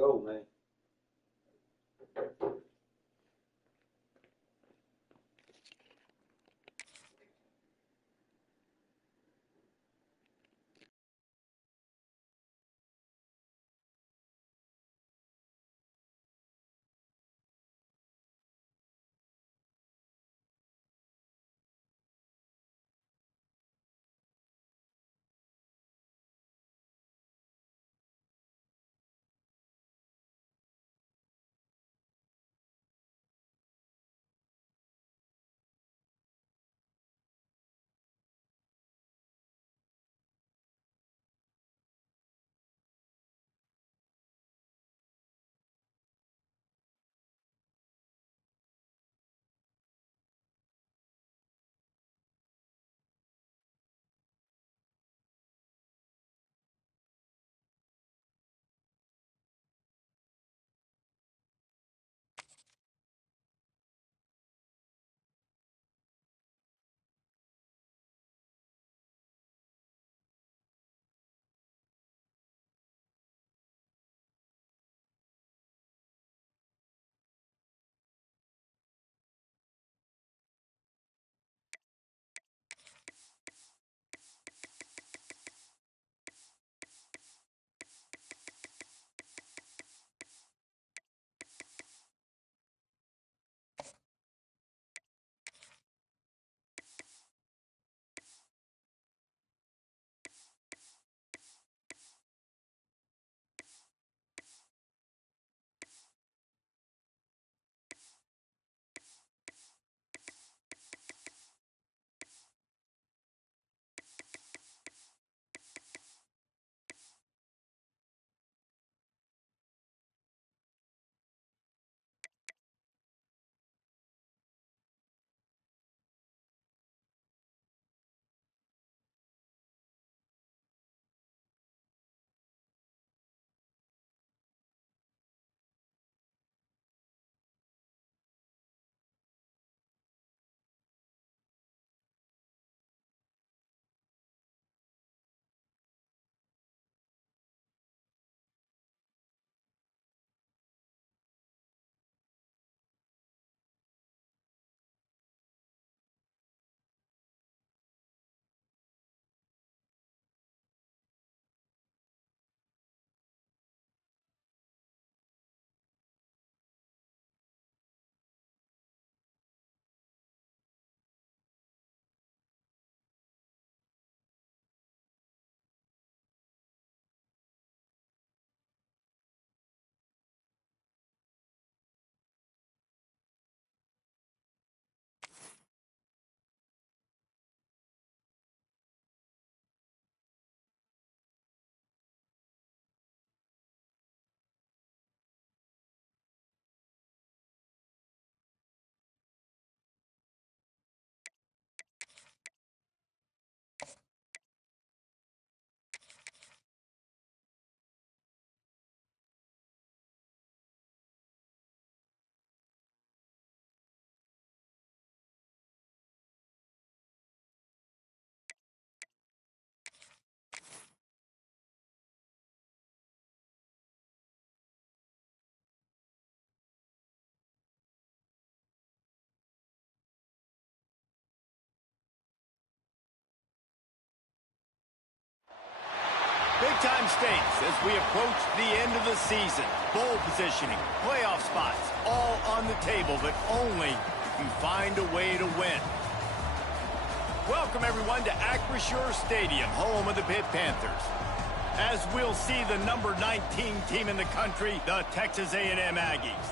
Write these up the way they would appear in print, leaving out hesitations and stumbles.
go, man. Big-time stakes as we approach the end of the season. Bowl positioning, playoff spots, all on the table, but only if you find a way to win. Welcome, everyone, to Acrisure Stadium, home of the Pitt Panthers. As we'll see the number 19 team in the country, the Texas A&M Aggies,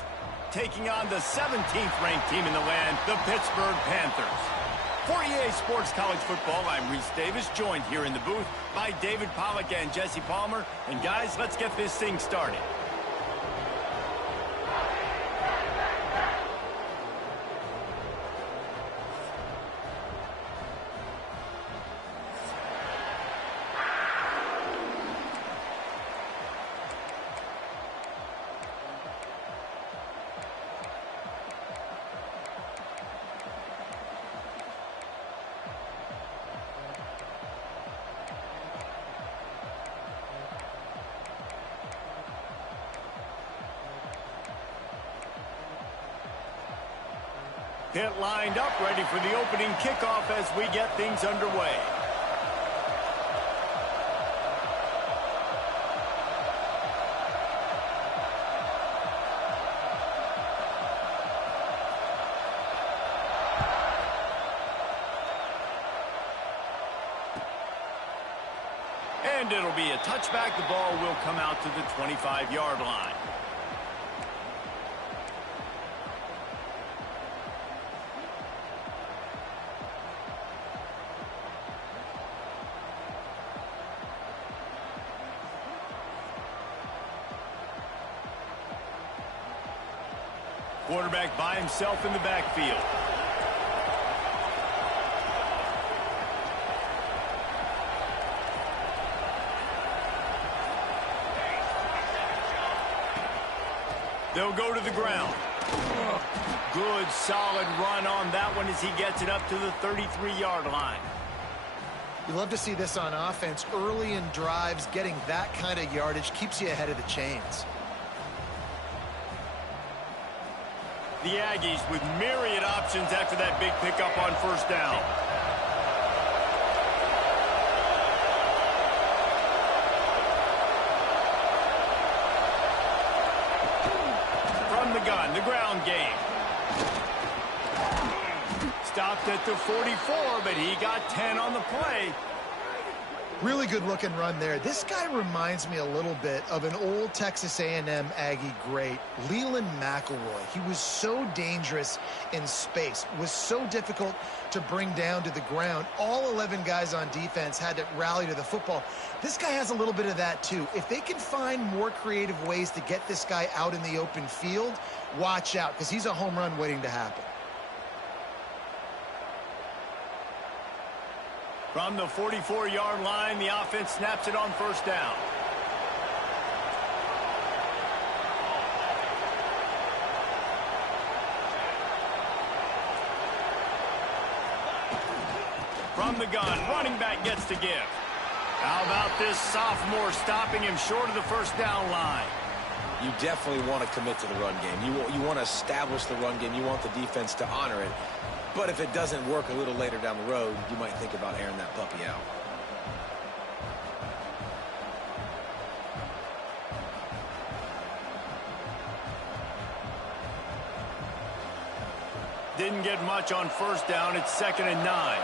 taking on the 17th ranked team in the land, the Pittsburgh Panthers. For EA Sports College Football, I'm Reese Davis, joined here in the booth by David Pollack and Jesse Palmer. And guys, let's get this thing started. Pitt lined up, ready for the opening kickoff as we get things underway. And it'll be a touchback. The ball will come out to the 25-yard line. Quarterback by himself in the backfield. They'll go to the ground. Good, solid run on that one as he gets it up to the 33-yard line. You love to see this on offense. Early in drives, getting that kind of yardage keeps you ahead of the chains. The Aggies with myriad options after that big pickup on first down. From the gun, the ground game. Stopped at the 44, but he got 10 on the play. Really good looking run there. This guy reminds me a little bit of an old Texas A&M Aggie great, Leland McElroy. He was so dangerous in space, was so difficult to bring down to the ground. All 11 guys on defense had to rally to the football. This guy has a little bit of that too. If they can find more creative ways to get this guy out in the open field, watch out, because he's a home run waiting to happen. From the 44-yard line, the offense snaps it on first down. From the gun, running back gets to give. How about this sophomore stopping him short of the first down line? You definitely want to commit to the run game. You want to establish the run game. You want the defense to honor it. But if it doesn't work a little later down the road, you might think about airing that puppy out. Didn't get much on first down. It's 2nd and 9.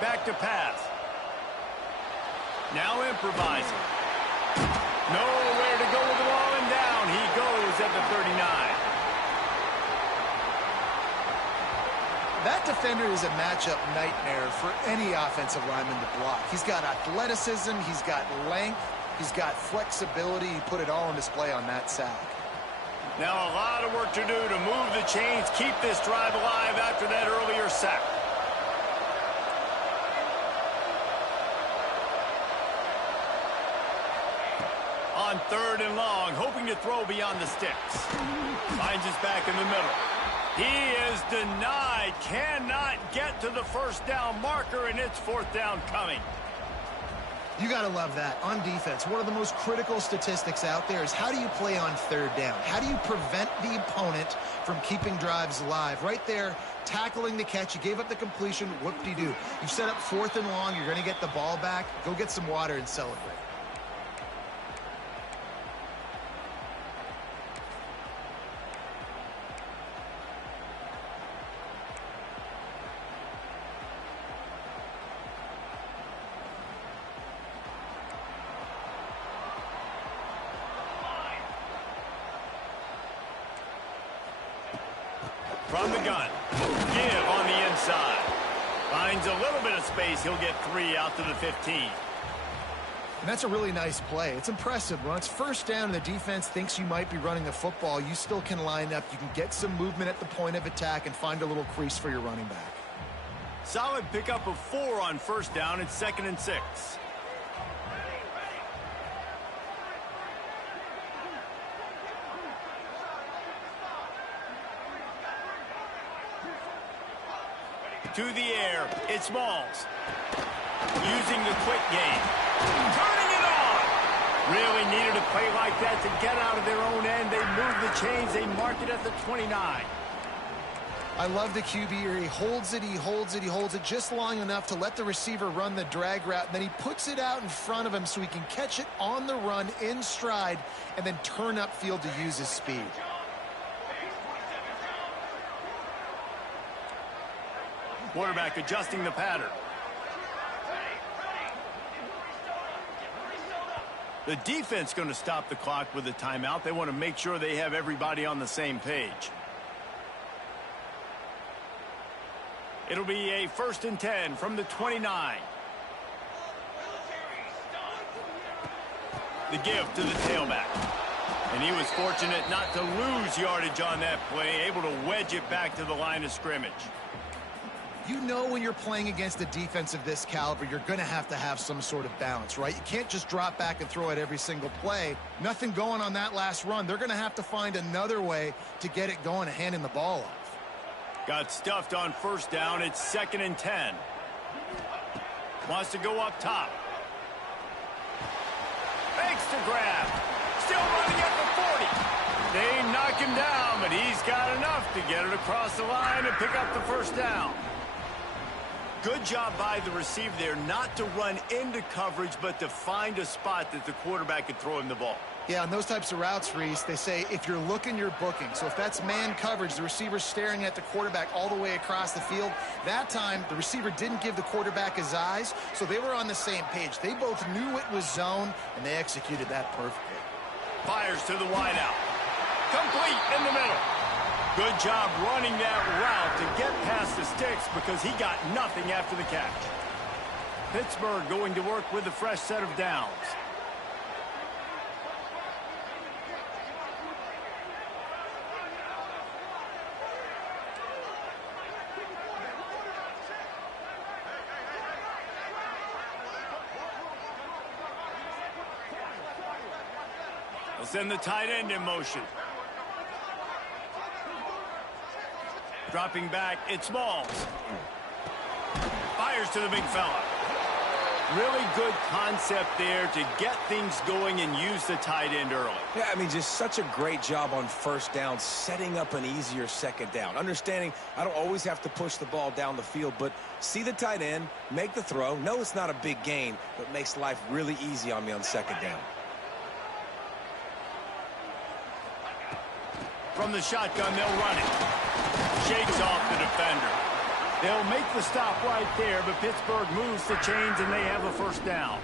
Back to pass. Now improvising. Nowhere to go with the ball, and down he goes at the 39. That defender is a matchup nightmare for any offensive lineman to block. He's got athleticism, he's got length, he's got flexibility. He put it all on display on that sack. Now a lot of work to do to move the chains, keep this drive alive after that earlier sack. On 3rd and long, hoping to throw beyond the sticks. Finds his back in the middle. He is denied. Cannot get to the first down marker, and it's 4th down coming. You got to love that. On defense, one of the most critical statistics out there is how do you play on 3rd down? How do you prevent the opponent from keeping drives alive? Right there, tackling the catch. You gave up the completion. Whoop-de-doo. You set up 4th and long. You're going to get the ball back. Go get some water and celebrate. From the gun, give on the inside. Finds a little bit of space. He'll get 3 out to the 15. And that's a really nice play. It's impressive. When it's 1st down and the defense thinks you might be running the football, you still can line up. You can get some movement at the point of attack and find a little crease for your running back. Solid pickup of 4 on first down. It's 2nd and 6. to the air. It's Smalls. Using the quick game. Turning it on. Really needed a play like that to get out of their own end. They move the chains. They mark it at the 29. I love the QB here. He holds it, he holds it, he holds it just long enough to let the receiver run the drag route. And then he puts it out in front of him so he can catch it on the run in stride and then turn upfield to use his speed. Quarterback adjusting the pattern. The defense going to stop the clock with a timeout. They want to make sure they have everybody on the same page. It'll be a 1st and 10 from the 29. The give to the tailback. And he was fortunate not to lose yardage on that play, able to wedge it back to the line of scrimmage. You know when you're playing against a defense of this caliber, you're going to have some sort of balance, right? You can't just drop back and throw it every single play. Nothing going on that last run. They're going to have to find another way to get it going and handing the ball off. Got stuffed on 1st down. It's 2nd and 10. Wants to go up top. Fakes to grab. Still running at the 40. They knock him down, but he's got enough to get it across the line and pick up the 1st down. Good job by the receiver there not to run into coverage, but to find a spot that the quarterback could throw him the ball. Yeah, on those types of routes, Reese, they say if you're looking, you're booking. So if that's man coverage, the receiver's staring at the quarterback all the way across the field. That time, the receiver didn't give the quarterback his eyes, so they were on the same page. They both knew it was zone, and they executed that perfectly. Fires to the wideout. Complete in the middle. Good job running that route to get past the sticks because he got nothing after the catch. Pittsburgh going to work with a fresh set of downs. They'll send the tight end in motion. Dropping back, it's Smalls. Fires to the big fella. Really good concept there to get things going and use the tight end early. Yeah, I mean, just such a great job on 1st down, setting up an easier 2nd down. Understanding I don't always have to push the ball down the field, but see the tight end, make the throw. No, it's not a big gain, but makes life really easy on me on 2nd down. From the shotgun, they'll run it. Shakes off the defender. They'll make the stop right there, but Pittsburgh moves the chains and they have a 1st down.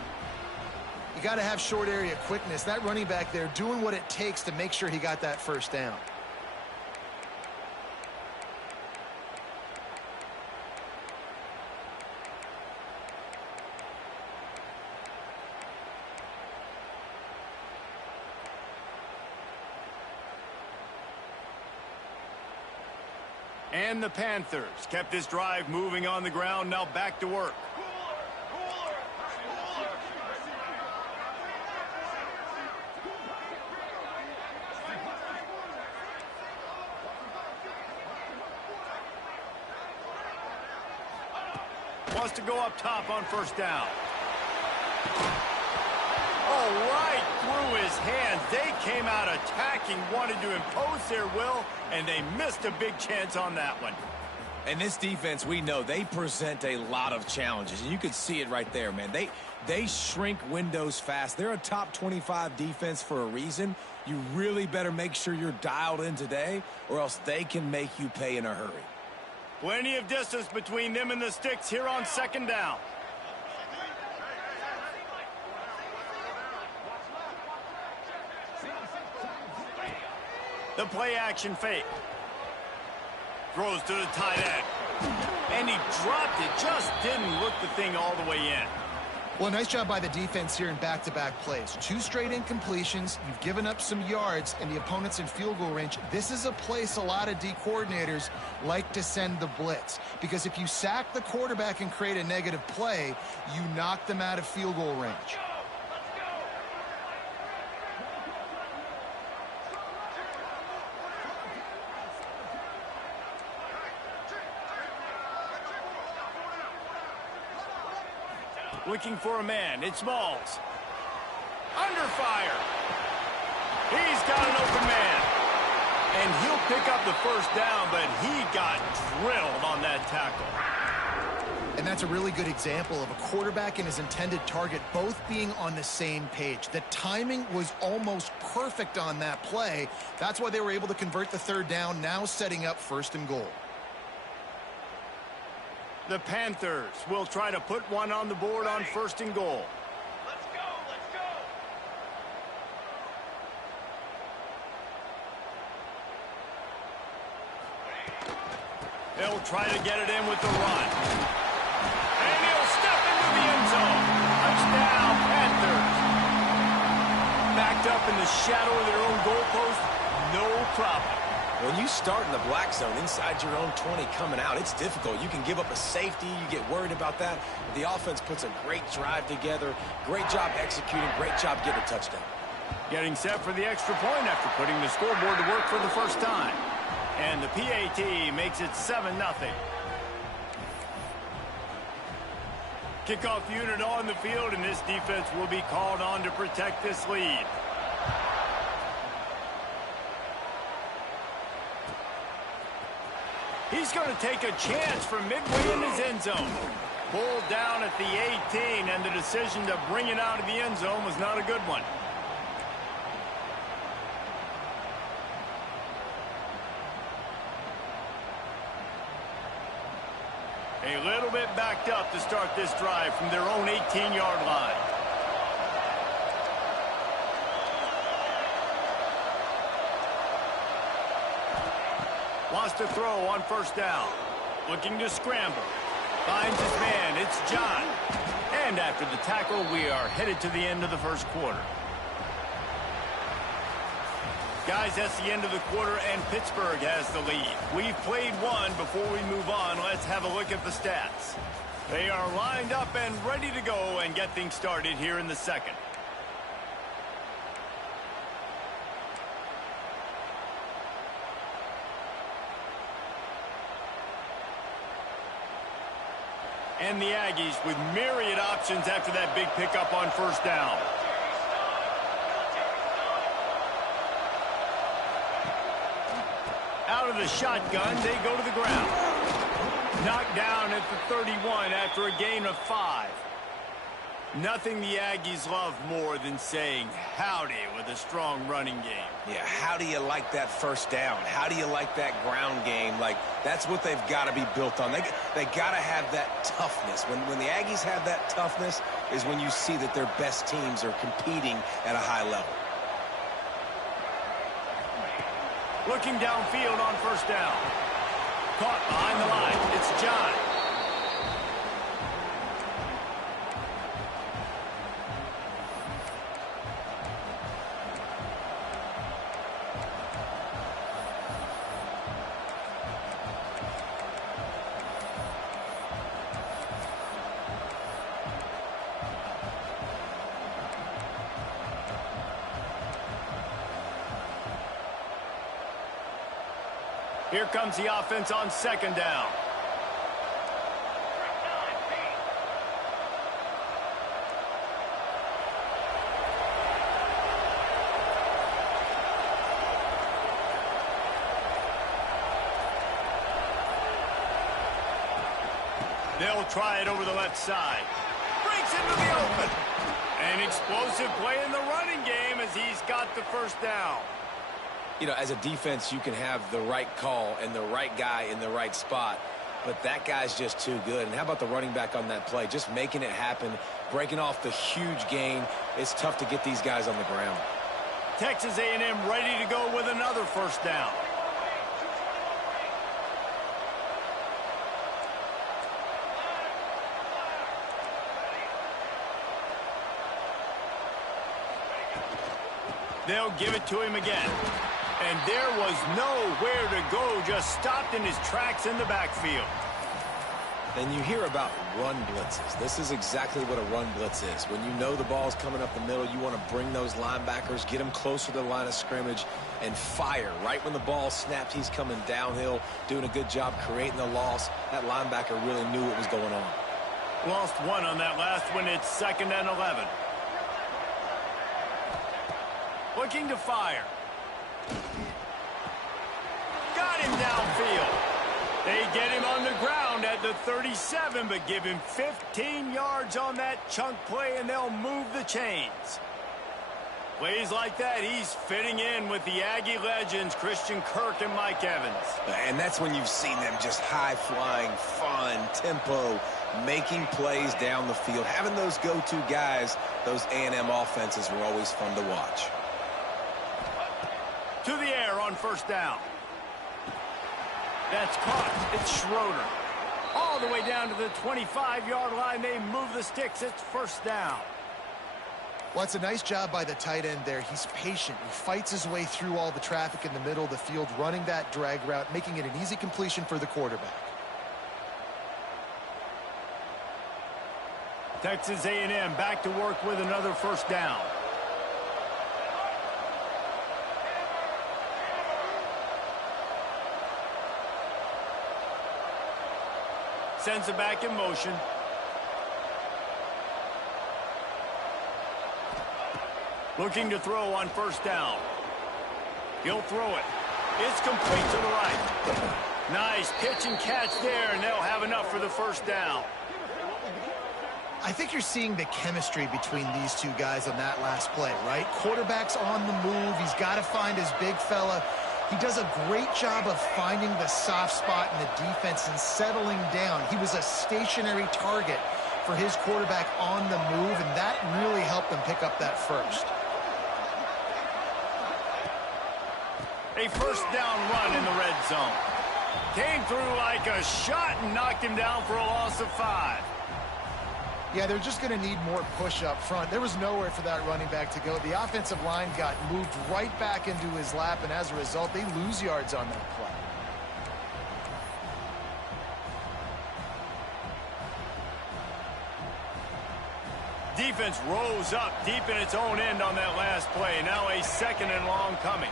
You got to have short area quickness. That running back there doing what it takes to make sure he got that 1st down. And the Panthers kept this drive moving on the ground, now back to work. Wants to go up top on 1st down. Oh, right through his hands. They came out attacking, wanted to impose their will, and they missed a big chance on that one. And this defense, we know, they present a lot of challenges. And you can see it right there, man. They shrink windows fast. They're a top 25 defense for a reason. You really better make sure you're dialed in today, or else they can make you pay in a hurry. Plenty of distance between them and the sticks here on 2nd down. The play action fake. Throws to the tight end. And he dropped it. Just didn't look the thing all the way in. Well, nice job by the defense here in back-to-back plays. 2 straight incompletions. You've given up some yards, and the opponent's in field goal range. This is a place a lot of D coordinators like to send the blitz. Because if you sack the quarterback and create a negative play, you knock them out of field goal range. Looking for a man. It's Smalls. Under fire. He's got an open man. And he'll pick up the first down, but he got drilled on that tackle. And that's a really good example of a quarterback and his intended target both being on the same page. The timing was almost perfect on that play. That's why they were able to convert the third down, now setting up 1st and goal. The Panthers will try to put one on the board on 1st and goal. Let's go, let's go. They'll try to get it in with the run. And he'll step into the end zone. Touchdown, Panthers. Backed up in the shadow of their own goalpost, no problem. When you start in the black zone inside your own 20 coming out, it's difficult. You can give up a safety. You get worried about that. The offense puts a great drive together. Great job executing. Great job getting a touchdown. Getting set for the extra point after putting the scoreboard to work for the first time. And the PAT makes it 7-0. Kickoff unit on the field, and this defense will be called on to protect this lead. He's going to take a chance from midway in his end zone. Pulled down at the 18, and the decision to bring it out of the end zone was not a good one. A little bit backed up to start this drive from their own 18-yard line. Wants to throw on 1st down. Looking to scramble. Finds his man. It's John. And after the tackle, we are headed to the end of the 1st quarter. Guys, that's the end of the quarter, and Pittsburgh has the lead. We've played one. Before we move on, let's have a look at the stats. They are lined up and ready to go and get things started here in the 2nd. And the Aggies with myriad options after that big pickup on 1st down. Out of the shotgun, they go to the ground. Knocked down at the 31 after a gain of 5. Nothing the Aggies love more than saying howdy with a strong running game. Yeah, how do you like that 1st down? How do you like that ground game? Like, that's what they've got to be built on. They got to have that toughness. When the Aggies have that toughness is when you see that their best teams are competing at a high level. Looking downfield on 1st down. Caught behind the line. It's John. Here comes the offense on 2nd down. They'll try it over the left side. Breaks into the open. An explosive play in the running game as he's got the 1st down. You know, as a defense, you can have the right call and the right guy in the right spot, but that guy's just too good. And how about the running back on that play? Just making it happen, breaking off the huge gain. It's tough to get these guys on the ground. Texas A&M ready to go with another 1st down. They'll give it to him again. And there was nowhere to go, just stopped in his tracks in the backfield. And you hear about run blitzes. This is exactly what a run blitz is. When you know the ball's coming up the middle, you want to bring those linebackers, get them closer to the line of scrimmage, and fire. Right when the ball snapped, he's coming downhill, doing a good job creating the loss. That linebacker really knew what was going on. Lost one on that last one. It's 2nd and 11. Looking to fire. Got him downfield. They get him on the ground at the 37, but give him 15 yards on that chunk play, and they'll move the chains. Plays like that, he's fitting in with the Aggie legends, Christian Kirk and Mike Evans. And that's when you've seen them just high-flying, fun, tempo, making plays down the field. Having those go-to guys, those A&M offenses were always fun to watch. To the air on 1st down. That's caught. It's Schroeder. All the way down to the 25-yard line. They move the sticks. It's 1st down. Well, it's a nice job by the tight end there. He's patient. He fights his way through all the traffic in the middle of the field, running that drag route, making it an easy completion for the quarterback. Texas A&M back to work with another 1st down. Sends it back in motion. Looking to throw on 1st down. He'll throw it. It's complete to the right. Nice pitch and catch there, and they'll have enough for the 1st down. I think you're seeing the chemistry between these two guys on that last play, right? Quarterback's on the move. He's got to find his big fella. He does a great job of finding the soft spot in the defense and settling down. He was a stationary target for his quarterback on the move, and that really helped them pick up that first. A 1st down run in the red zone. Came through like a shot and knocked him down for a loss of 5. Yeah, they're just going to need more push up front. There was nowhere for that running back to go. The offensive line got moved right back into his lap, and as a result, they lose yards on that play. Defense rose up deep in its own end on that last play. Now a 2nd and long coming.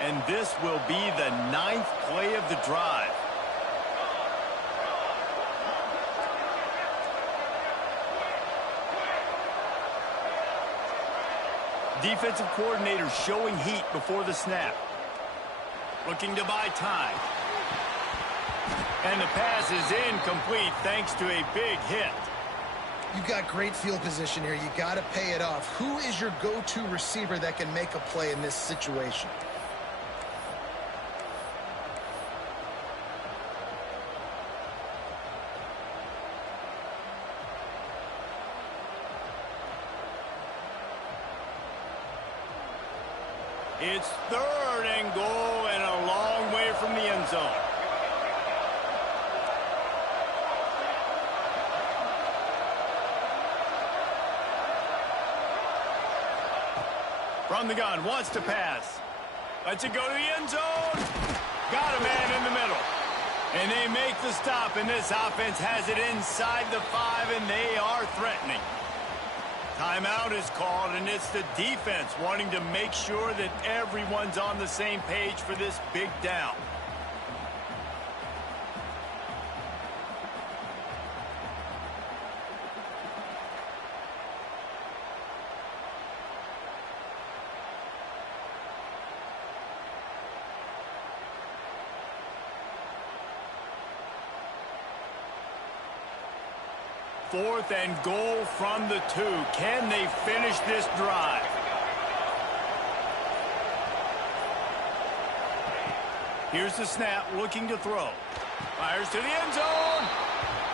And this will be the 9th play of the drive. Defensive coordinator showing heat before the snap. Looking to buy time. And the pass is incomplete thanks to a big hit. You've got great field position here. You got to pay it off. Who is your go-to receiver that can make a play in this situation? It's 3rd and goal and a long way from the end zone. From the gun, wants to pass. Lets it go to the end zone. Got a man in the middle. And they make the stop, and this offense has it inside the 5, and they are threatening. Timeout is called, and it's the defense wanting to make sure that everyone's on the same page for this big down. Fourth and goal from the 2. Can they finish this drive? Here's the snap, looking to throw. Fires to the end zone.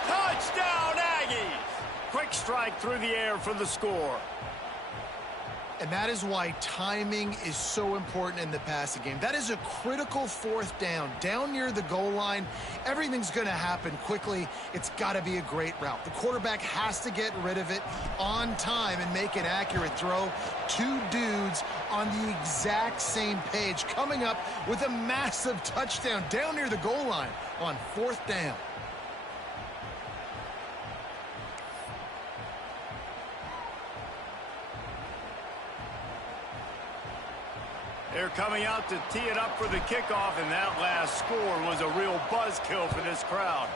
Touchdown, Aggies! Quick strike through the air for the score. And that is why timing is so important in the passing game. That is a critical 4th down. Down near the goal line, everything's going to happen quickly. It's got to be a great route. The quarterback has to get rid of it on time and make an accurate throw. 2 dudes on the exact same page, coming up with a massive touchdown down near the goal line on 4th down. They're coming out to tee it up for the kickoff, and that last score was a real buzzkill for this crowd.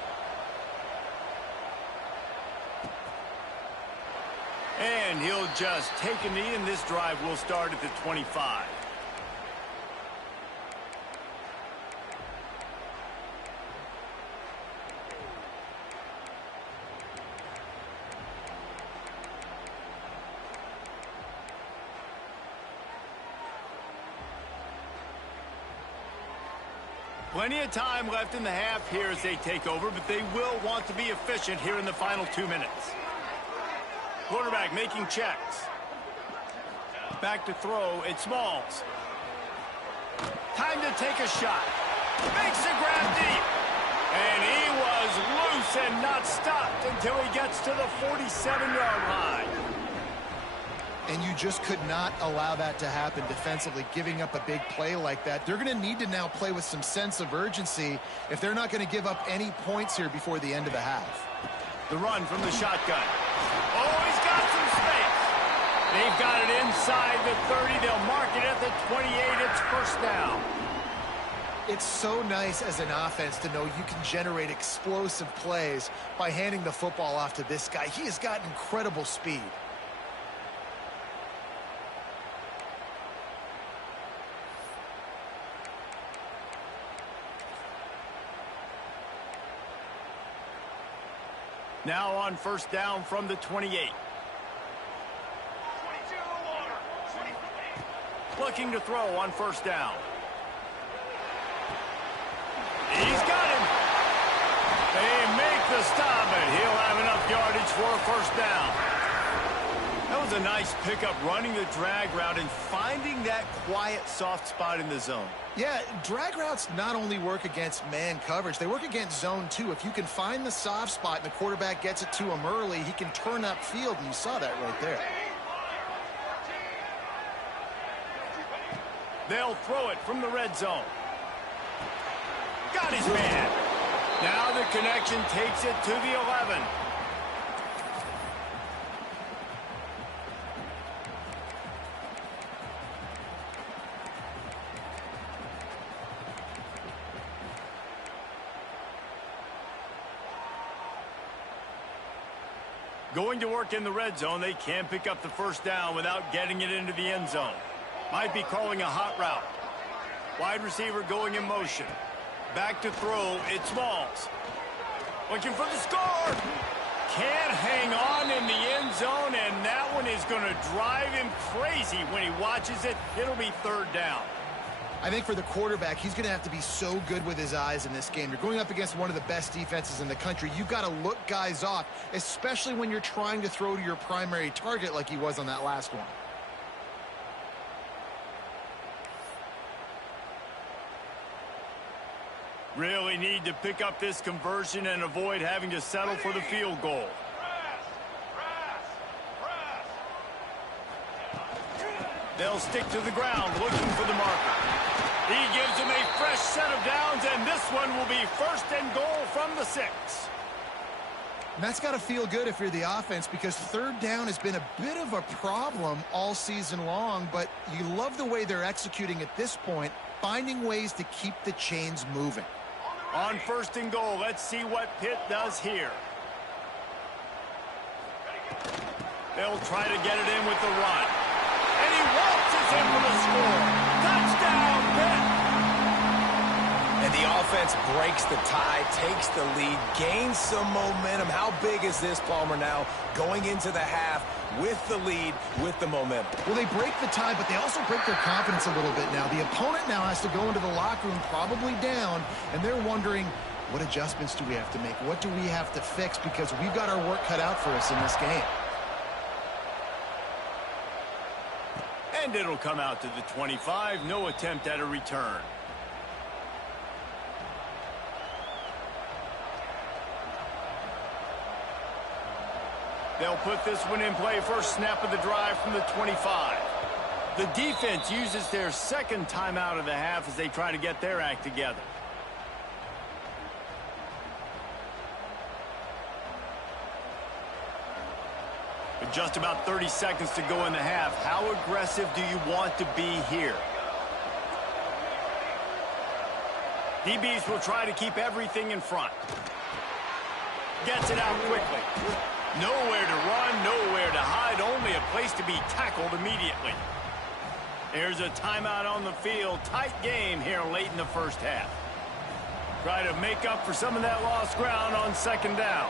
And he'll just take a knee, and this drive will start at the 25. Plenty of time left in the half here as they take over, but they will want to be efficient here in the final 2 minutes. Quarterback making checks. Back to throw, it's Smalls. Time to take a shot. Makes the grab deep. And he was loose and not stopped until he gets to the 47-yard line. And you just could not allow that to happen defensively, giving up a big play like that. They're going to need to now play with some sense of urgency if they're not going to give up any points here before the end of the half. The run from the shotgun. Oh, he's got some space. They've got it inside the 30. They'll mark it at the 28. It's first down. It's so nice as an offense to know you can generate explosive plays by handing the football off to this guy. He has got incredible speed. Now on first down from the 28. Looking to throw on first down. He's got him. They make the stop, and he'll have enough yardage for a first down. That was a nice pickup, running the drag route and finding that quiet, soft spot in the zone. Yeah, drag routes not only work against man coverage, they work against zone too. If you can find the soft spot and the quarterback gets it to him early, he can turn upfield, and you saw that right there. They'll throw it from the red zone. Got his man. Now the connection takes it to the 11. Going to work in the red zone, they can't pick up the first down without getting it into the end zone. Might be calling a hot route. Wide receiver going in motion. Back to throw, it's Smalls. Looking for the score. Can't hang on in the end zone, and that one is going to drive him crazy when he watches it. It'll be third down. I think for the quarterback, he's going to have to be so good with his eyes in this game. You're going up against one of the best defenses in the country. You've got to look guys off, especially when you're trying to throw to your primary target like he was on that last one. Really need to pick up this conversion and avoid having to settle for the field goal. They'll stick to the ground looking for the marker. He gives him a fresh set of downs, and this one will be first and goal from the 6. And that's got to feel good if you're the offense, because third down has been a bit of a problem all season long, but you love the way they're executing at this point, finding ways to keep the chains moving. On first and goal, let's see what Pitt does here. They'll try to get it in with the run. And he waltzes in for the score. Touchdown, Pitt! And the offense breaks the tie, takes the lead, gains some momentum. How big is this, Palmer, now going into the half with the lead, with the momentum? Well, they break the tie, but they also break their confidence a little bit now. The opponent now has to go into the locker room probably down, and they're wondering, what adjustments do we have to make? What do we have to fix? Because we've got our work cut out for us in this game. And it'll come out to the 25. No attempt at a return. They'll put this one in play. First snap of the drive from the 25. The defense uses their second timeout of the half as they try to get their act together. With just about 30 seconds to go in the half, how aggressive do you want to be here? DBs will try to keep everything in front. Gets it out quickly. Nowhere to run, nowhere to hide, only a place to be tackled immediately. Here's a timeout on the field. Tight game here late in the first half. Try to make up for some of that lost ground on second down.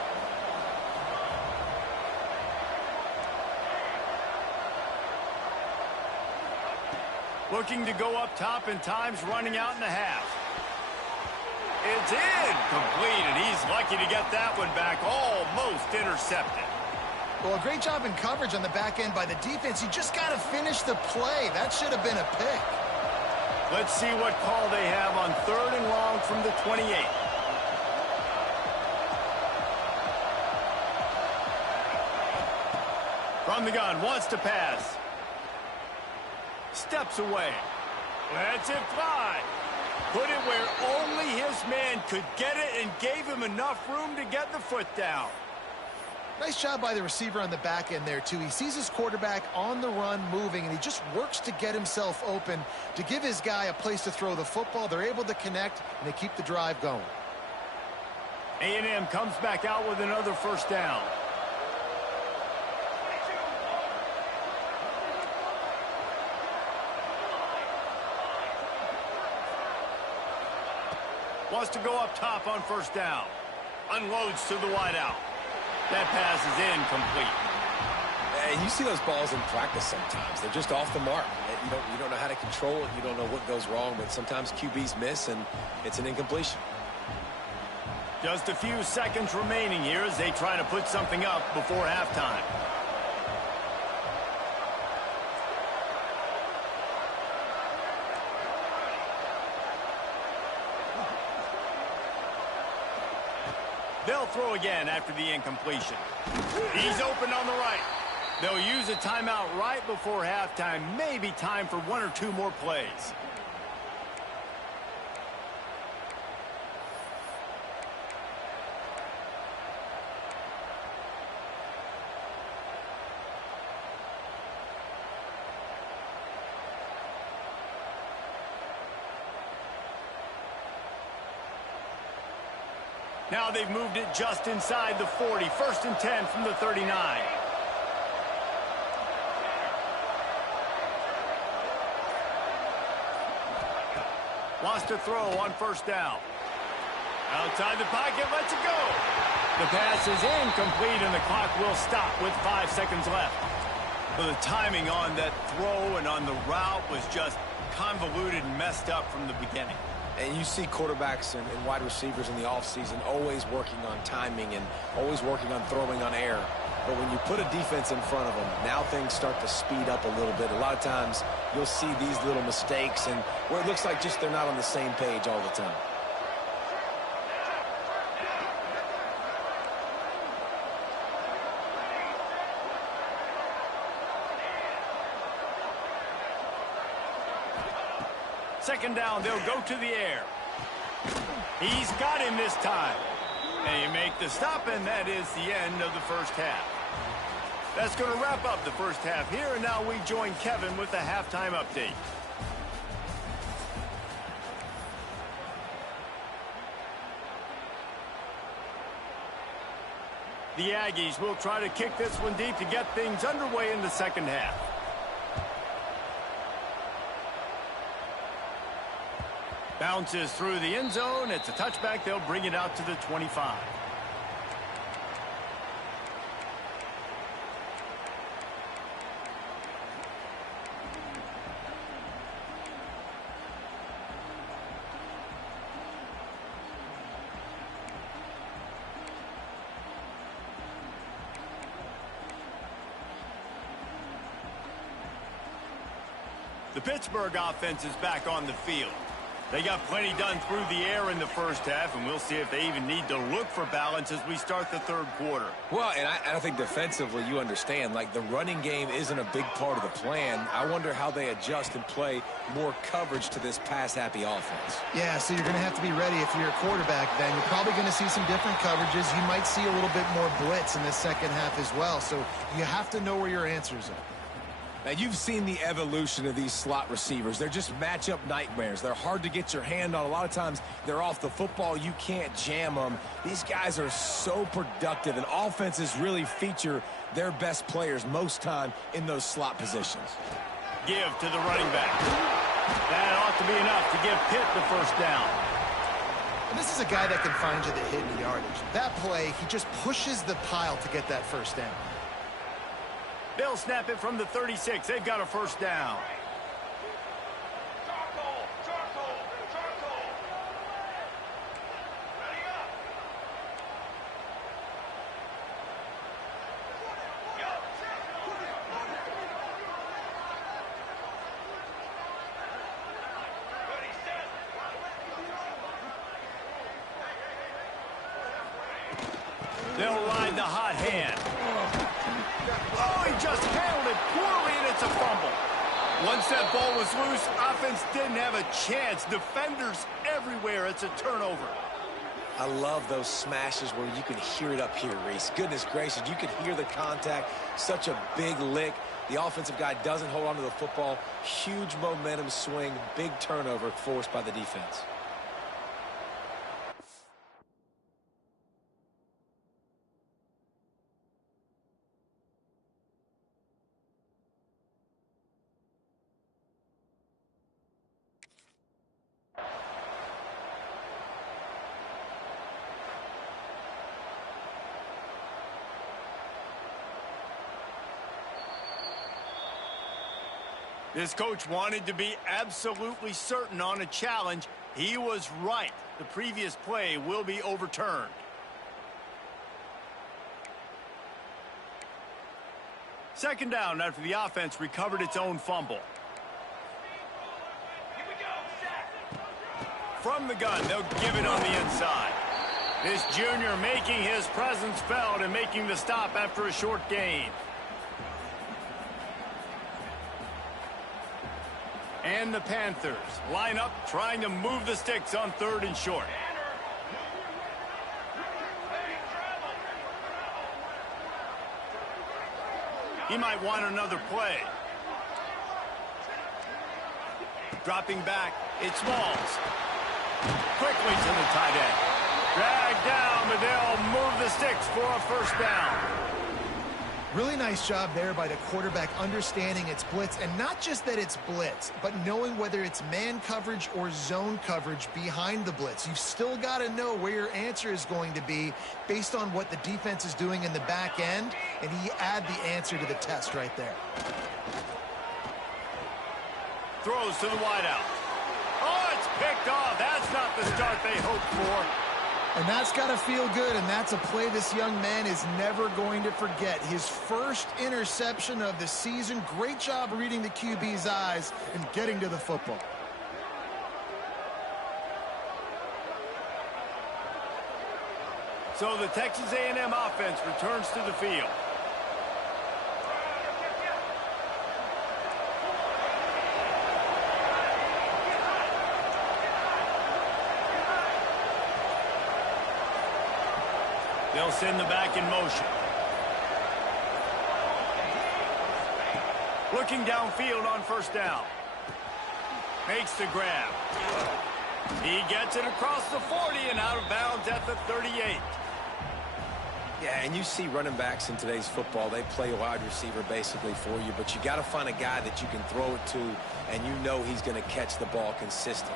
Looking to go up top, and time's running out in the half. It's incomplete, and he's lucky to get that one back. Almost intercepted. Well, a great job in coverage on the back end by the defense. You just got to finish the play. That should have been a pick. Let's see what call they have on 3rd and long from the 28. From the gun, wants to pass. Steps away. Lets it fly. Put it where only his man could get it and gave him enough room to get the foot down. Nice job by the receiver on the back end there, too. He sees his quarterback on the run moving, and he just works to get himself open to give his guy a place to throw the football. They're able to connect, and they keep the drive going. A&M comes back out with another first down. Wants to go up top on first down. Unloads to the wideout. That pass is incomplete. And you see those balls in practice sometimes. They're just off the mark. You don't know how to control it. You don't know what goes wrong, but sometimes QBs miss, and it's an incompletion. Just a few seconds remaining here as they try to put something up before halftime. They'll throw again after the incompletion. He's open on the right. They'll use a timeout right before halftime. Maybe time for 1 or 2 more plays. Now they've moved it just inside the 40. 1st and 10 from the 39. Wants to throw on first down. Outside the pocket, lets it go. The pass is incomplete, and the clock will stop with 5 seconds left. Well, the timing on that throw and on the route was just convoluted and messed up from the beginning. And you see quarterbacks and wide receivers in the offseason always working on timing and always working on throwing on air. But when you put a defense in front of them, now things start to speed up a little bit. A lot of times you'll see these little mistakes and where it looks like just they're not on the same page all the time. Second down, they'll go to the air. He's got him this time. They make the stop, and that is the end of the first half. That's going to wrap up the first half here, and now we join Kevin with the halftime update. The Aggies will try to kick this one deep to get things underway in the second half. Bounces through the end zone. It's a touchback. They'll bring it out to the 25. The Pittsburgh offense is back on the field. They got plenty done through the air in the first half, and we'll see if they even need to look for balance as we start the third quarter. Well, and I think defensively, you understand, like the running game isn't a big part of the plan. I wonder how they adjust and play more coverage to this pass-happy offense. Yeah, so you're going to have to be ready if you're a quarterback then. You're probably going to see some different coverages. You might see a little bit more blitz in the second half as well, so you have to know where your answers are. Now, you've seen the evolution of these slot receivers. They're just matchup nightmares. They're hard to get your hand on. A lot of times, they're off the football. You can't jam them. These guys are so productive, and offenses really feature their best players most time in those slot positions. Give to the running back. That ought to be enough to give Pitt the first down. And this is a guy that can find you the hidden yardage. That play, he just pushes the pile to get that first down. They'll snap it from the 36. They've got a first down. They'll ride the hot hand. Oh, he just handled it poorly, and it's a fumble. Once that ball was loose, offense didn't have a chance. Defenders everywhere. It's a turnover. I love those smashes where you can hear it up here, Reese. Goodness gracious, you can hear the contact. Such a big lick. The offensive guy doesn't hold on to the football. Huge momentum swing. Big turnover forced by the defense. This coach wanted to be absolutely certain on a challenge. He was right. The previous play will be overturned. Second down after the offense recovered its own fumble. From the gun, they'll give it on the inside. This junior making his presence felt and making the stop after a short gain. And the Panthers line up trying to move the sticks on 3rd and short. He might want another play. Dropping back, it's Smalls. Quickly to the tight end. Dragged down, but they'll move the sticks for a first down. Really nice job there by the quarterback understanding it's blitz, and not just that it's blitz, but knowing whether it's man coverage or zone coverage behind the blitz. You've still got to know where your answer is going to be based on what the defense is doing in the back end, and he add the answer to the test right there. Throws to the wideout. Oh, it's picked off. That's not the start they hoped for. And that's got to feel good, and that's a play this young man is never going to forget. His first interception of the season. Great job reading the QB's eyes and getting to the football. So the Texas A&M offense returns to the field. They'll send the back in motion. Looking downfield on first down. Makes the grab. He gets it across the 40 and out of bounds at the 38. Yeah, and you see running backs in today's football, they play wide receiver basically for you, but you got to find a guy that you can throw it to, and you know he's going to catch the ball consistently.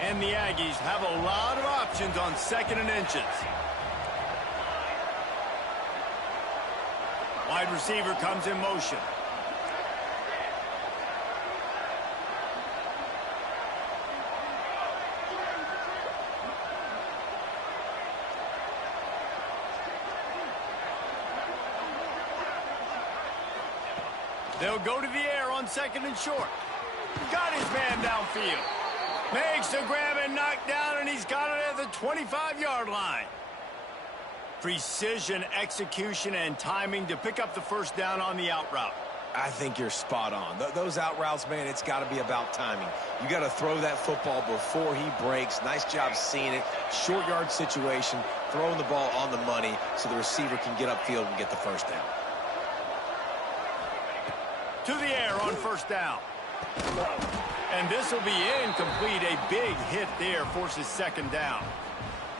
And the Aggies have a lot of options on 2nd and inches. Wide receiver comes in motion. They'll go to the air on 2nd and short. Got his man downfield. Makes the grab and knock down, and he's got it at the 25-yard line. Precision, execution, and timing to pick up the first down on the out route. I think you're spot on. Those out routes, man, it's got to be about timing. You got to throw that football before he breaks. Nice job seeing it. Short yard situation, throwing the ball on the money so the receiver can get upfield and get the first down. To the air on first down. And this will be incomplete. A big hit there forces second down.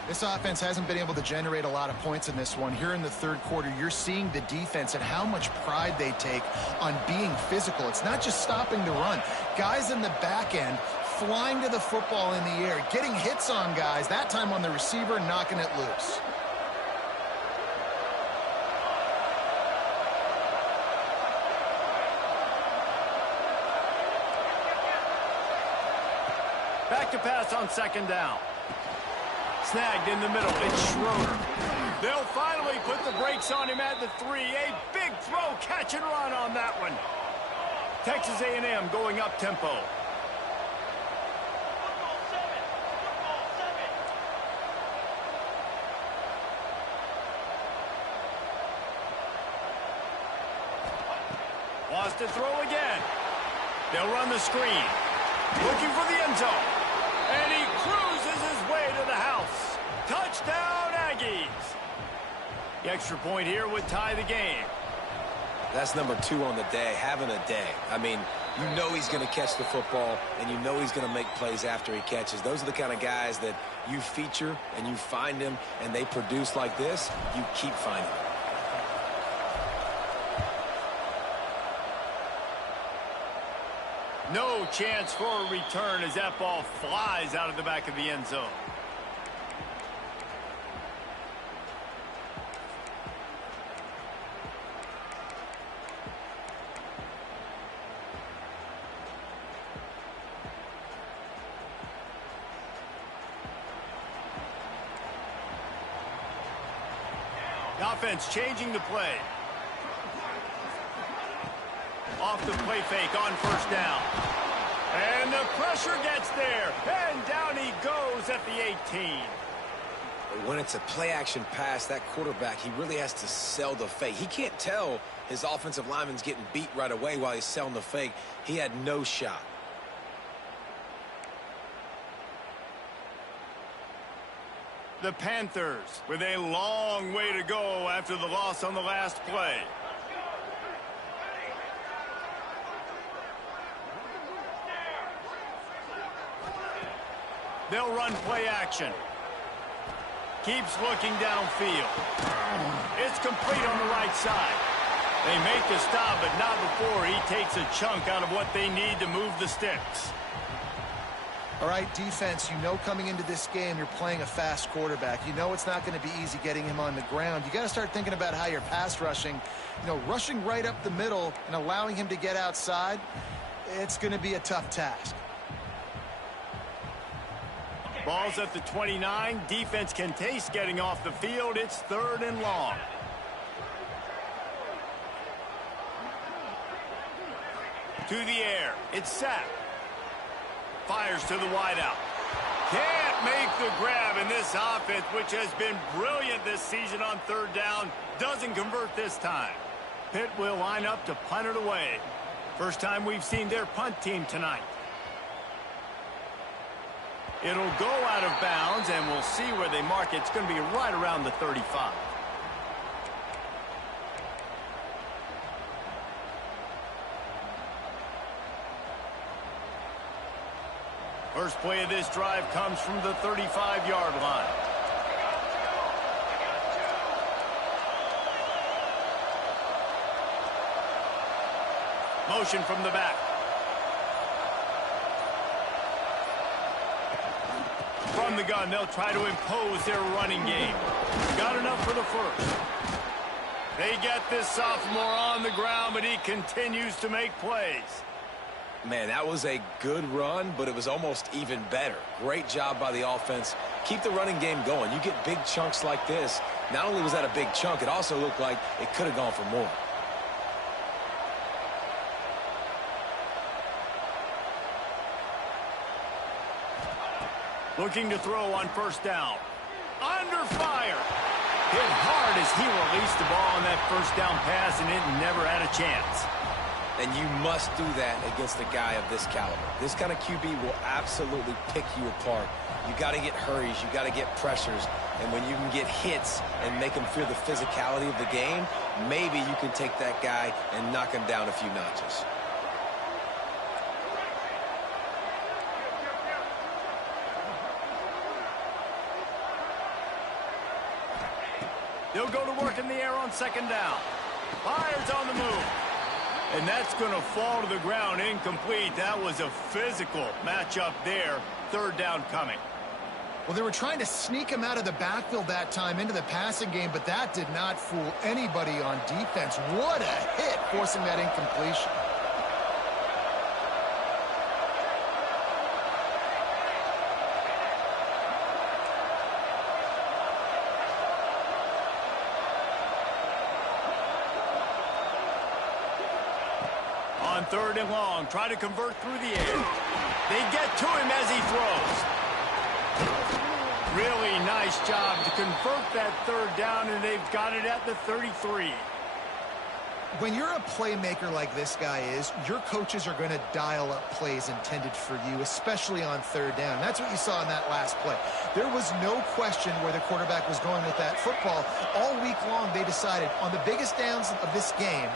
This offense hasn't been able to generate a lot of points in this one. Here in the third quarter, you're seeing the defense and how much pride they take on being physical. It's not just stopping the run. Guys in the back end flying to the football in the air, getting hits on guys, that time on the receiver, knocking it loose. Back to pass on second down. Snagged in the middle. It's Schroeder. They'll finally put the brakes on him at the 3. A big throw, catch and run on that one. Texas A&M going up tempo. Wants to throw again. They'll run the screen. Looking for the end zone. And he cruises his way to the house. Touchdown, Aggies. The extra point here would tie the game. That's number 2 on the day, having a day. I mean, you know he's going to catch the football, and you know he's going to make plays after he catches. Those are the kind of guys that you feature and you find them, and they produce like this, you keep finding them. No chance for a return as that ball flies out of the back of the end zone. The offense changing the play. Off the play fake on first down. And the pressure gets there. And down he goes at the 18. When it's a play-action pass, that quarterback, he really has to sell the fake. He can't tell his offensive lineman's getting beat right away while he's selling the fake. He had no shot. The Panthers with a long way to go after the loss on the last play. They'll run play action. Keeps looking downfield. It's complete on the right side. They make the stop, but not before he takes a chunk out of what they need to move the sticks. All right, defense, you know coming into this game you're playing a fast quarterback. You know it's not going to be easy getting him on the ground. You got to start thinking about how you're pass rushing. You know, rushing right up the middle and allowing him to get outside, it's going to be a tough task. Ball's at the 29. Defense can taste getting off the field. It's 3rd and long. To the air. It's sacked. Fires to the wideout. Can't make the grab in this offense, which has been brilliant this season on 3rd down. Doesn't convert this time. Pitt will line up to punt it away. First time we've seen their punt team tonight. It'll go out of bounds, and we'll see where they mark it. It's going to be right around the 35. First play of this drive comes from the 35-yard line. Motion from the back. From the gun, they'll try to impose their running game. Got enough for the first. They get this sophomore on the ground, but he continues to make plays. Man, that was a good run, but it was almost even better. Great job by the offense. Keep the running game going. You get big chunks like this. Not only was that a big chunk, it also looked like it could have gone for more. Looking to throw on first down. Under fire. Hit hard as he released the ball on that first down pass, and it never had a chance. And you must do that against a guy of this caliber. This kind of QB will absolutely pick you apart. You got to get hurries. You got to get pressures. And when you can get hits and make him feel the physicality of the game, maybe you can take that guy and knock him down a few notches. They'll go to work in the air on second down. Fires on the move. And that's going to fall to the ground incomplete. That was a physical matchup there. Third down coming. Well, they were trying to sneak him out of the backfield that time into the passing game, but that did not fool anybody on defense. What a hit, forcing that incompletion. On third and long, try to convert through the air. They get to him as he throws. Really nice job to convert that third down, and they've got it at the 33. When you're a playmaker like this guy is, your coaches are going to dial up plays intended for you, especially on third down. That's what you saw in that last play. There was no question where the quarterback was going with that football. All week long, they decided on the biggest downs of this game,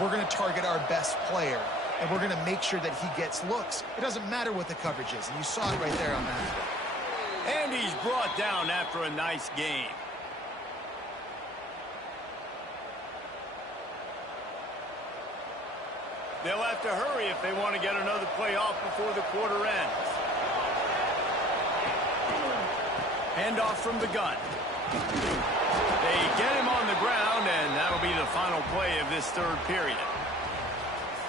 we're going to target our best player, and we're going to make sure that he gets looks. It doesn't matter what the coverage is, and you saw it right there on that. And he's brought down after a nice game. They'll have to hurry if they want to get another play off before the quarter ends. Handoff from the gun. They get him on the ground, and that'll be the final play of this third period.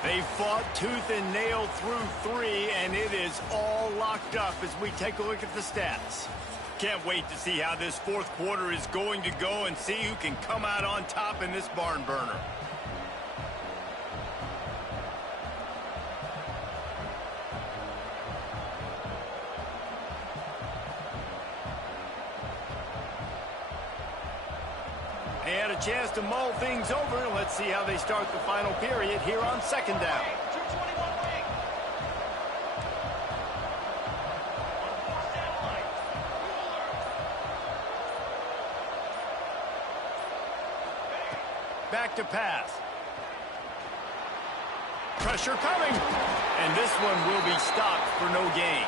They fought tooth and nail through three, and it is all locked up as we take a look at the stats. Can't wait to see how this fourth quarter is going to go and see who can come out on top in this barn burner. They had a chance to mull things over. Let's see how they start the final period here on second down. Back to pass. Pressure coming. And this one will be stopped for no gain.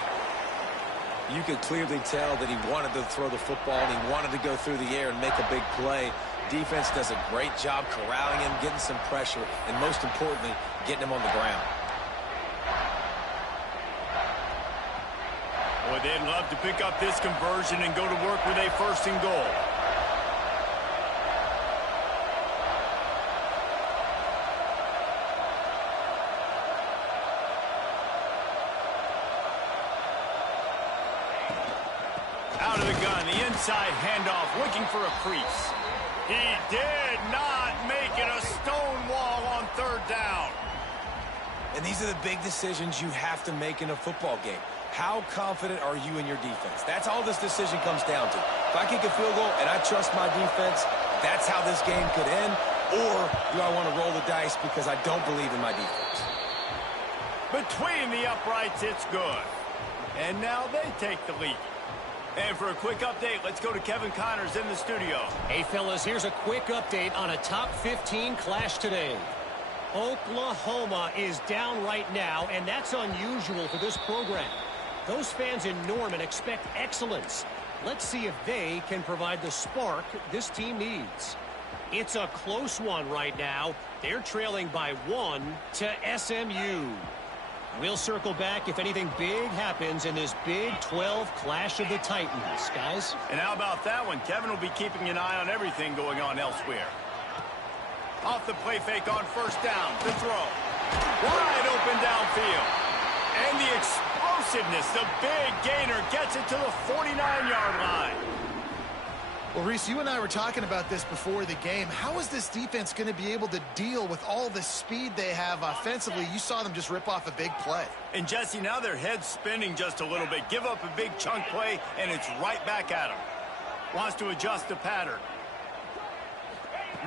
You could clearly tell that he wanted to throw the football and he wanted to go through the air and make a big play. Defense does a great job corralling him, getting some pressure, and most importantly, getting him on the ground. Boy, they'd love to pick up this conversion and go to work with a first and goal. Out of the gun, the inside handoff, looking for a crease. He did not make it a stone wall on third down. And these are the big decisions you have to make in a football game. How confident are you in your defense? That's all this decision comes down to. If I kick a field goal and I trust my defense, that's how this game could end. Or do I want to roll the dice because I don't believe in my defense? Between the uprights, it's good. And now they take the lead. And for a quick update, let's go to Kevin Connors in the studio. Hey, fellas, here's a quick update on a top 15 clash today. Oklahoma is down right now, and that's unusual for this program. Those fans in Norman expect excellence. Let's see if they can provide the spark this team needs. It's a close one right now. They're trailing by 1 to SMU. We'll circle back if anything big happens in this Big 12 Clash of the Titans, guys. And how about that one? Kevin will be keeping an eye on everything going on elsewhere. Off the play fake on first down. The throw. Wide open downfield. And the explosiveness, the big gainer, gets it to the 49-yard line. Well, Reese, you and I were talking about this before the game. How is this defense going to be able to deal with all the speed they have offensively? You saw them just rip off a big play. And, Jesse, now their head's spinning just a little bit. Give up a big chunk play, and it's right back at them. Wants to adjust the pattern.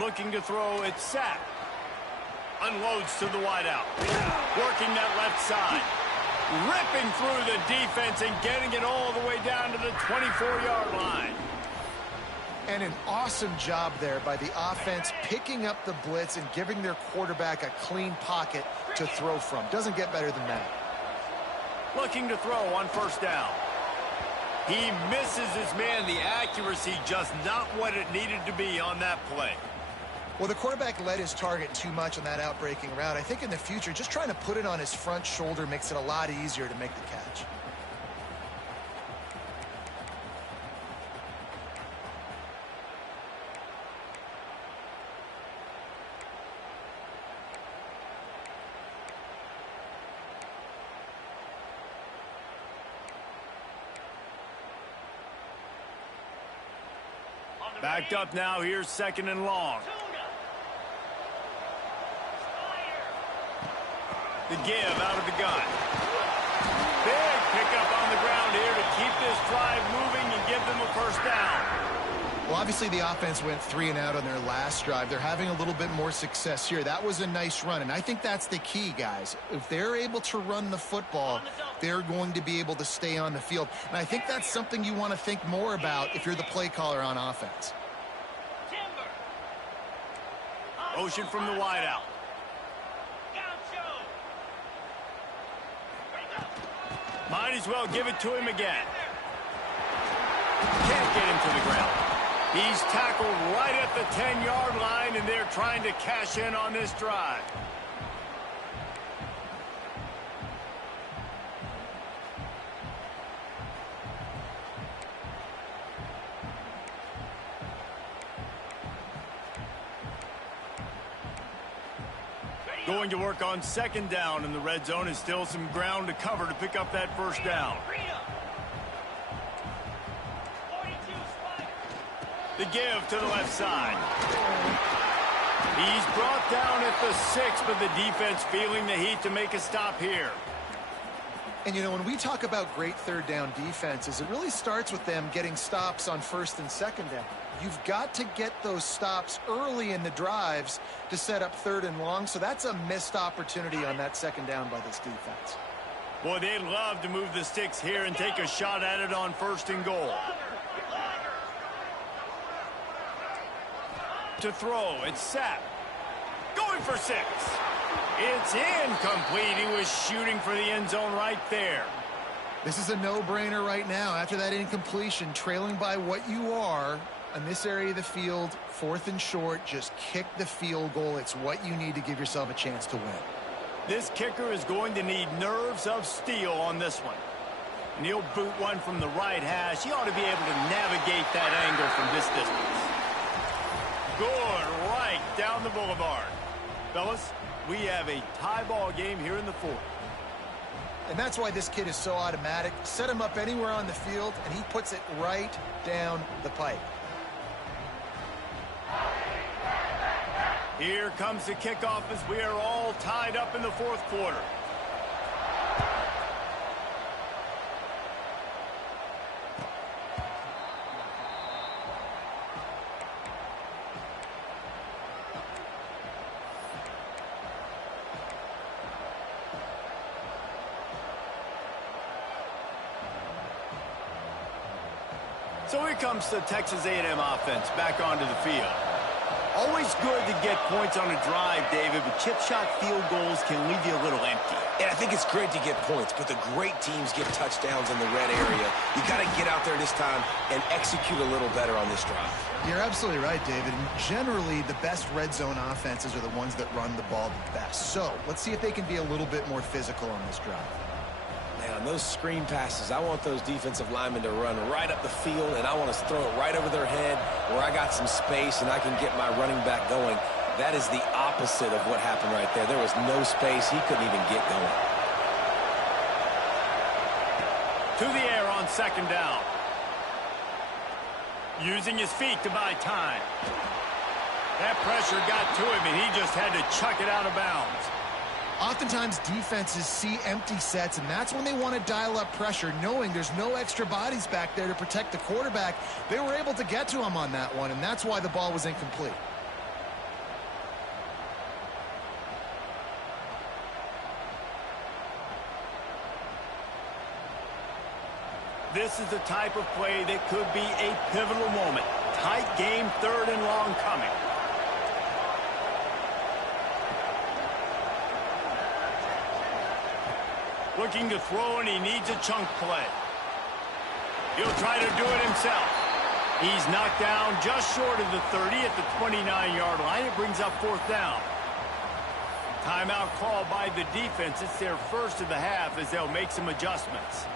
Looking to throw, it's sacked. Unloads to the wideout. Working that left side. Ripping through the defense and getting it all the way down to the 24-yard line. And an awesome job there by the offense, picking up the blitz and giving their quarterback a clean pocket to throw from. Doesn't get better than that. Looking to throw on first down. He misses his man. The accuracy just not what it needed to be on that play. Well, the quarterback led his target too much on that outbreaking route. I think in the future, just trying to put it on his front shoulder makes it a lot easier to make the catch. Backed up now. Here's second and long. The give out of the gun. Big pickup on the ground here to keep this drive moving and give them a first down. Well, obviously the offense went 3 and out on their last drive. They're having a little bit more success here. That was a nice run, and I think that's the key, guys. If they're able to run the football, they're going to be able to stay on the field. And I think that's something you want to think more about if you're the play caller on offense. Motion from the wideout. Might as well give it to him again. Can't get him to the ground. He's tackled right at the 10-yard line, and they're trying to cash in on this drive. Going to work on second down in the red zone, and still some ground to cover to pick up that first down. The give to the left side. He's brought down at the 6, but the defense feeling the heat to make a stop here. And, you know, when we talk about great third down defenses, it really starts with them getting stops on first and second down. You've got to get those stops early in the drives to set up third and long, so that's a missed opportunity on that second down by this defense. Boy, they'd love to move the sticks here and take a shot at it on first and goal. To throw, it's Sapp. Going for 6. It's incomplete. He was shooting for the end zone right there. This is a no-brainer right now. After that incompletion, trailing by what you are in this area of the field, 4th and short, just kick the field goal. It's what you need to give yourself a chance to win. This kicker is going to need nerves of steel on this one. And he'll boot one from the right hash. He ought to be able to navigate that angle from this distance. Good, right down the boulevard. Fellas, we have a tie ball game here in the 4th. And that's why this kid is so automatic. Set him up anywhere on the field, and he puts it right down the pipe. Here comes the kickoff as we are all tied up in the 4th quarter. So here comes the Texas A&M offense back onto the field. Always good to get points on a drive, David, but chip shot field goals can leave you a little empty. And I think it's great to get points, but the great teams get touchdowns in the red area. You got to get out there this time and execute a little better on this drive. You're absolutely right, David. And generally, the best red zone offenses are the ones that run the ball the best. So let's see if they can be a little bit more physical on this drive. Man, on those screen passes, I want those defensive linemen to run right up the field, and I want to throw it right over their head where I got some space and I can get my running back going. That is the opposite of what happened right there. There was no space. He couldn't even get going. To the air on second down. Using his feet to buy time. That pressure got to him, and he just had to chuck it out of bounds. Oftentimes, defenses see empty sets, and that's when they want to dial up pressure, knowing there's no extra bodies back there to protect the quarterback. They were able to get to him on that one, and that's why the ball was incomplete. This is the type of play that could be a pivotal moment. Tight game, 3rd and long coming. Looking to throw, and he needs a chunk play. He'll try to do it himself. He's knocked down just short of the 30 at the 29-yard line. It brings up 4th down. Timeout called by the defense. It's their first of the half as they'll make some adjustments.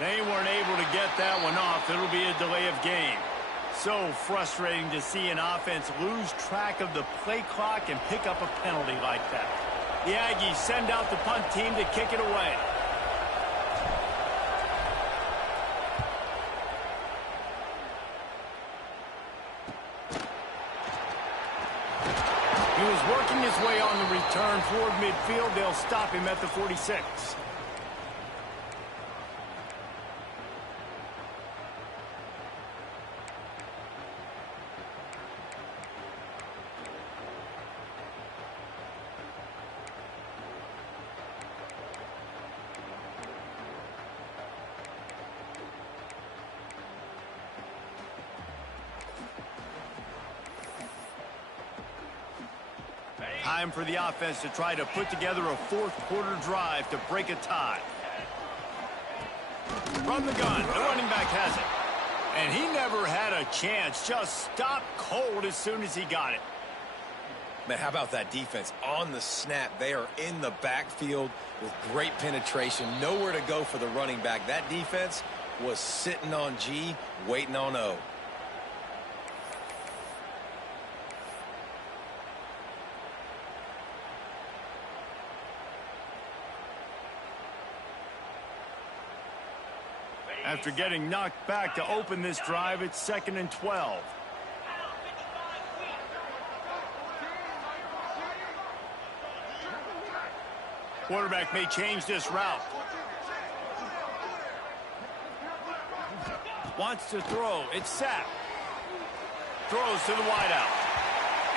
They weren't able to get that one off. It'll be a delay of game. So frustrating to see an offense lose track of the play clock and pick up a penalty like that. The Aggies send out the punt team to kick it away. He was working his way on the return toward midfield. They'll stop him at the 46. Time for the offense to try to put together a 4th quarter drive to break a tie. From the gun, the running back has it. And he never had a chance. Just stopped cold as soon as he got it. Man, how about that defense? On the snap, they are in the backfield with great penetration. Nowhere to go for the running back. That defense was sitting on G, waiting on O. After getting knocked back to open this drive, it's 2nd and 12. Quarterback may change this route. Wants to throw. It's sacked. Throws to the wideout.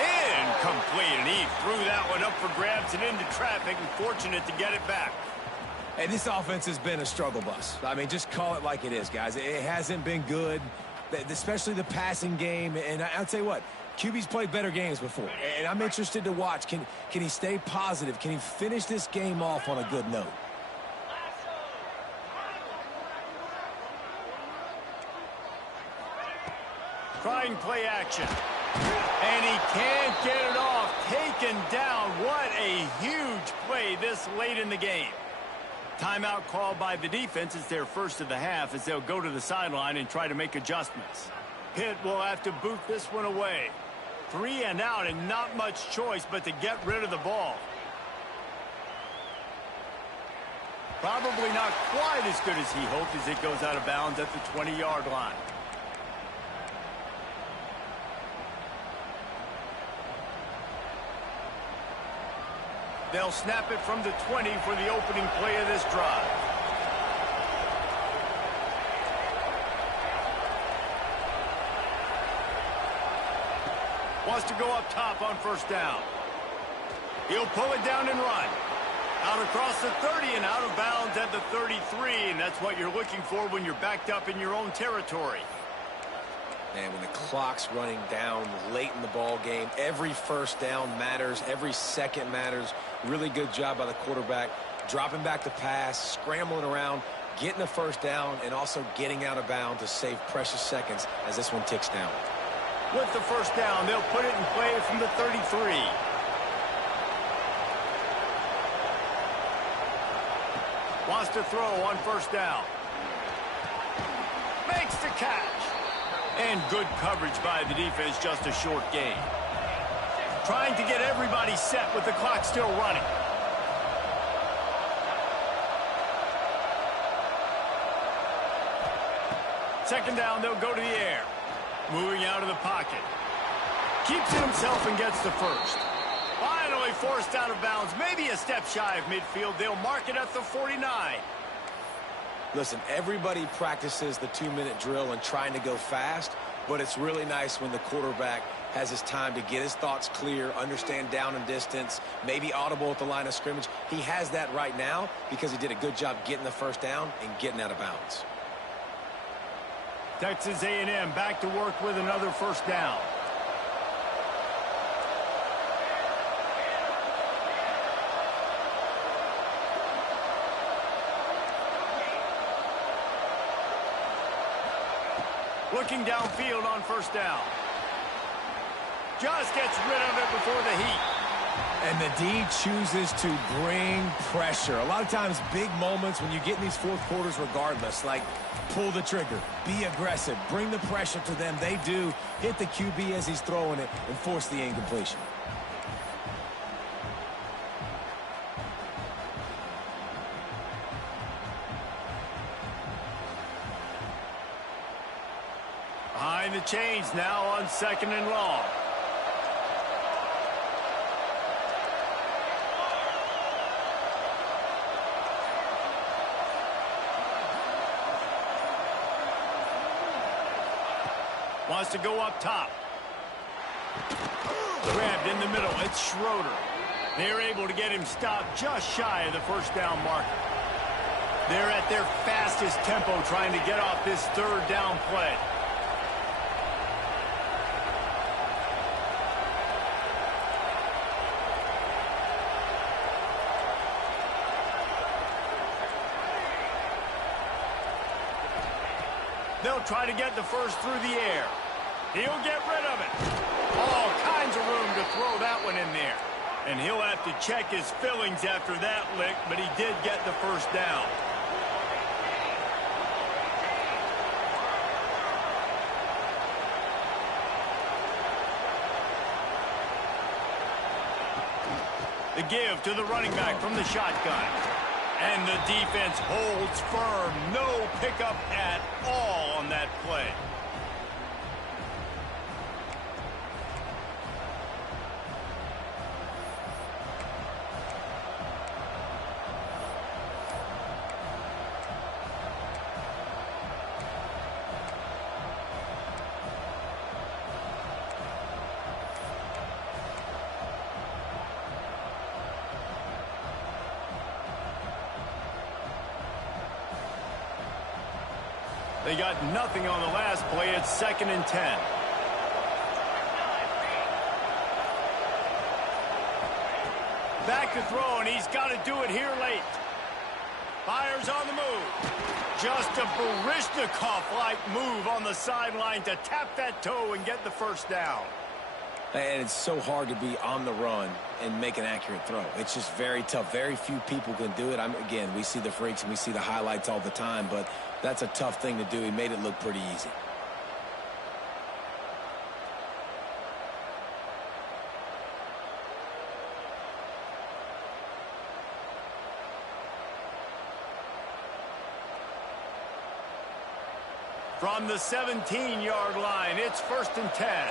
Incomplete, and he threw that one up for grabs and into traffic, and fortunate to get it back. Hey, this offense has been a struggle bus. I mean, just call it like it is, guys. It hasn't been good, especially the passing game. And I'll tell you what, QB's played better games before. And I'm interested to watch. Can he stay positive? Can he finish this game off on a good note? Trying play action. And he can't get it off. Taken down. What a huge play this late in the game. Timeout called by the defense. It's their first of the half as they'll go to the sideline and try to make adjustments. Pitt will have to boot this one away. 3 and out and not much choice but to get rid of the ball. Probably not quite as good as he hoped as it goes out of bounds at the 20-yard line. They'll snap it from the 20 for the opening play of this drive. Wants to go up top on 1st down. He'll pull it down and run. Out across the 30 and out of bounds at the 33, and that's what you're looking for when you're backed up in your own territory. And when the clock's running down late in the ball game, every 1st down matters, every second matters. Really good job by the quarterback, dropping back the pass, scrambling around, getting the 1st down, and also getting out of bounds to save precious seconds as this one ticks down. With the 1st down, they'll put it in play from the 33. Wants to throw on 1st down. Makes the catch. And good coverage by the defense, just a short gain. Trying to get everybody set with the clock still running. Second down, they'll go to the air. Moving out of the pocket. Keeps it himself and gets the 1st. Final Narrowly forced out of bounds, maybe a step shy of midfield. They'll mark it at the 49. Listen, everybody practices the 2-minute drill and trying to go fast, but it's really nice when the quarterback has his time to get his thoughts clear, understand down and distance, maybe audible at the line of scrimmage. He has that right now because he did a good job getting the first down and getting out of bounds. Texas A&M back to work with another first down. Looking downfield on first down. Just gets rid of it before the heat. And the D chooses to bring pressure. A lot of times, big moments when you get in these fourth quarters regardless, like pull the trigger, be aggressive, bring the pressure to them. They do hit the QB as he's throwing it and force the incompletion. Behind the chains now on 2nd and long. Wants to go up top. Grabbed in the middle. It's Schroeder. They're able to get him stopped just shy of the first down marker. They're at their fastest tempo trying to get off this third down play. They'll try to get the first through the air. He'll get rid of it. All kinds of room to throw that one in there. And he'll have to check his fillings after that lick, but he did get the first down. The give to the running back from the shotgun. And the defense holds firm. No pickup at all on that play. They got nothing on the last play. It's 2nd and 10. Back to throw, and he's got to do it here late. Fires on the move. Just a Baryshnikov-like move on the sideline to tap that toe and get the first down. And it's so hard to be on the run and make an accurate throw. It's just very tough. Very few people can do it. Again, we see the freaks and we see the highlights all the time, but that's a tough thing to do. He made it look pretty easy. From the 17-yard line, it's 1st and 10.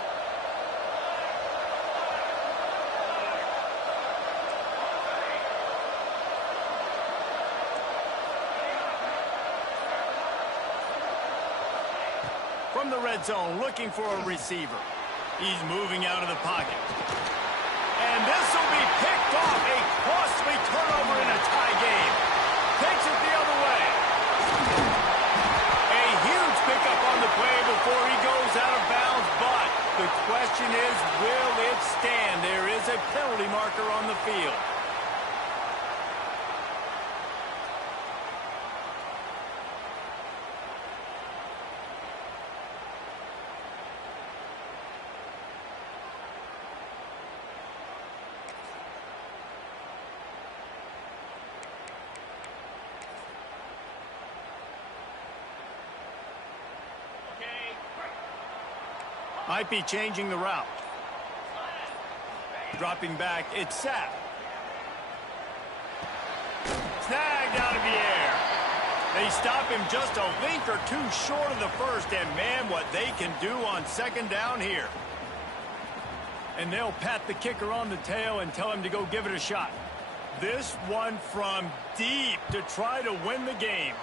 From the red zone, looking for a receiver. He's moving out of the pocket. And this will be picked off. A costly turnover in a tie game. Takes it the other way. A huge pickup on the play before he goes out of bounds. But the question is, will it stand? There is a penalty marker on the field. Might be changing the route. Dropping back, it's Sapp. Snagged out of the air. They stop him just a link or two short of the first, and man, what they can do on 2nd down here. And they'll pat the kicker on the tail and tell him to go give it a shot. This one from deep to try to win the game.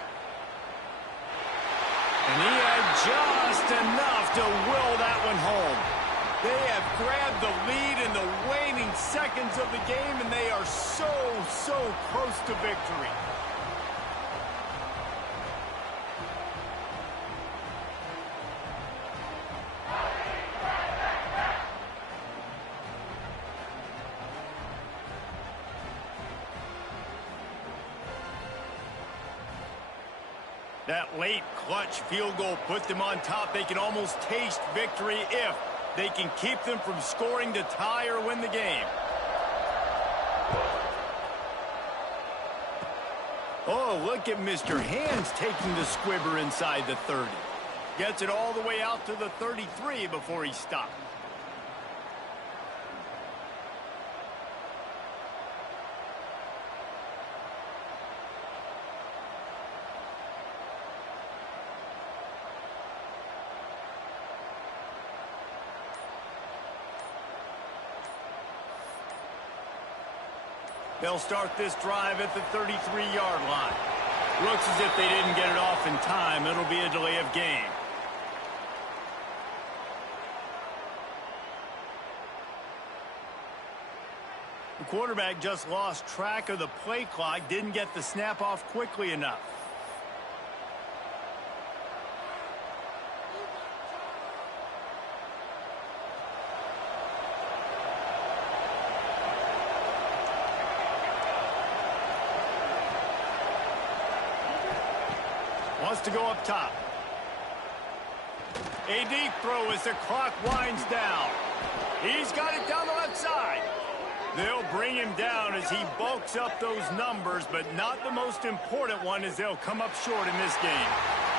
And he had just enough to will that one home. They have grabbed the lead in the waning seconds of the game, and they are so close to victory. That late clutch field goal put them on top. They can almost taste victory if they can keep them from scoring to tie or win the game. Oh, look at Mr. Hands taking the squibber inside the 30. Gets it all the way out to the 33 before he stops. They'll start this drive at the 33-yard line. Looks as if they didn't get it off in time. It'll be a delay of game. The quarterback just lost track of the play clock, didn't get the snap off quickly enough. Wants to go up top. A deep throw as the clock winds down. He's got it down the left side. They'll bring him down as he bulks up those numbers, but not the most important one, as they'll come up short in this game.